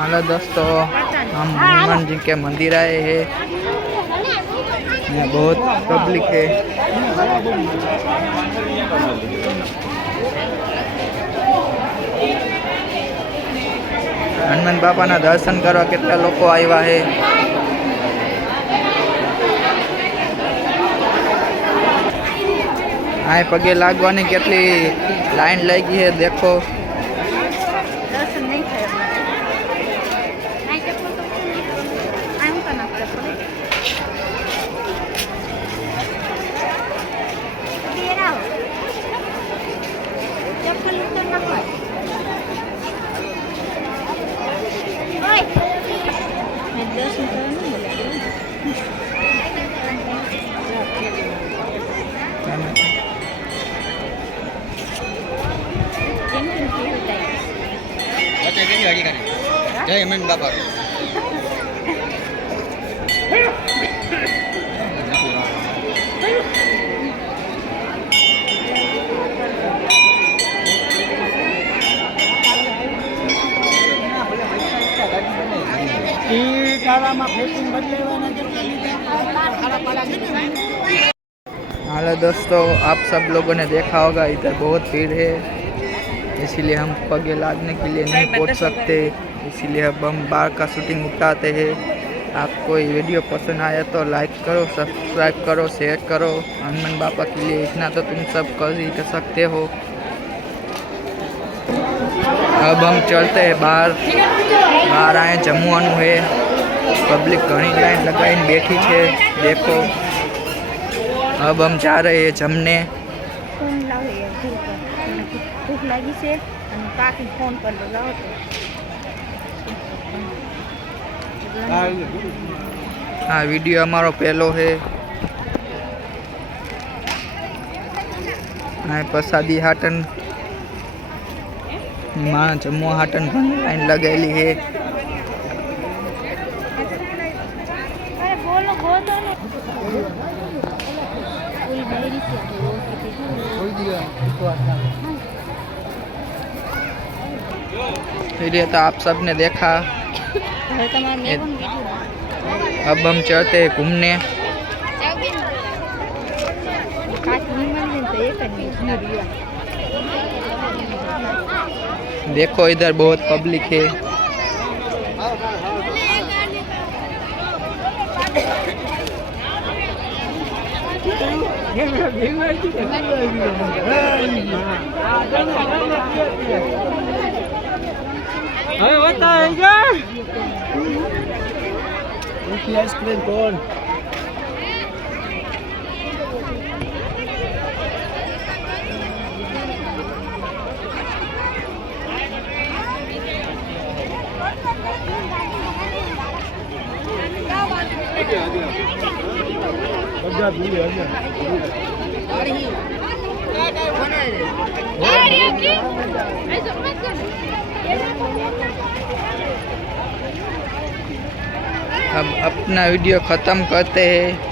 Hello दोस्तों, हम हनुमान जी के मंदिर आए हैं। यहाँ बहुत पब्लिक है। हनुमान बापा ना दर्शन करवा केटला लोको आव्या है। आए पगे लागवानी केटली लाइन लगी है, देखो। जय हनुमान बापा। हेलो दोस्तों, आप सब लोगों ने देखा होगा इधर बहुत भीड़ है, इसीलिए हम पगे लागने के लिए नहीं पहुंच सकते। इसीलिए अब हम बाहर का शूटिंग उतारते हैं। आपको ये वीडियो पसंद आया तो लाइक करो, सब्सक्राइब करो, शेयर करो। हनुमान बापा के लिए इतना तो तुम सब कर ही सकते हो। अब हम चलते हैं बाहर आए जमवानु है। पब्लिक घनी लाइन लगाई बैठी है, देखो। अब हम जा रहे हैं जमने। भूख लगी से काकी फोन कर दो। हाँ, वीडियो हमारो पहलो है। हाँ, प्रसादी हाटन माँ जम्मू हाटन लाइन लगेली है। फिर तो आप सब ने देखा। अब हम चलते हैं घूमने। देखो इधर बहुत पब्लिक है। आइसक्रीम कौन अब अपना वीडियो ख़त्म करते हैं।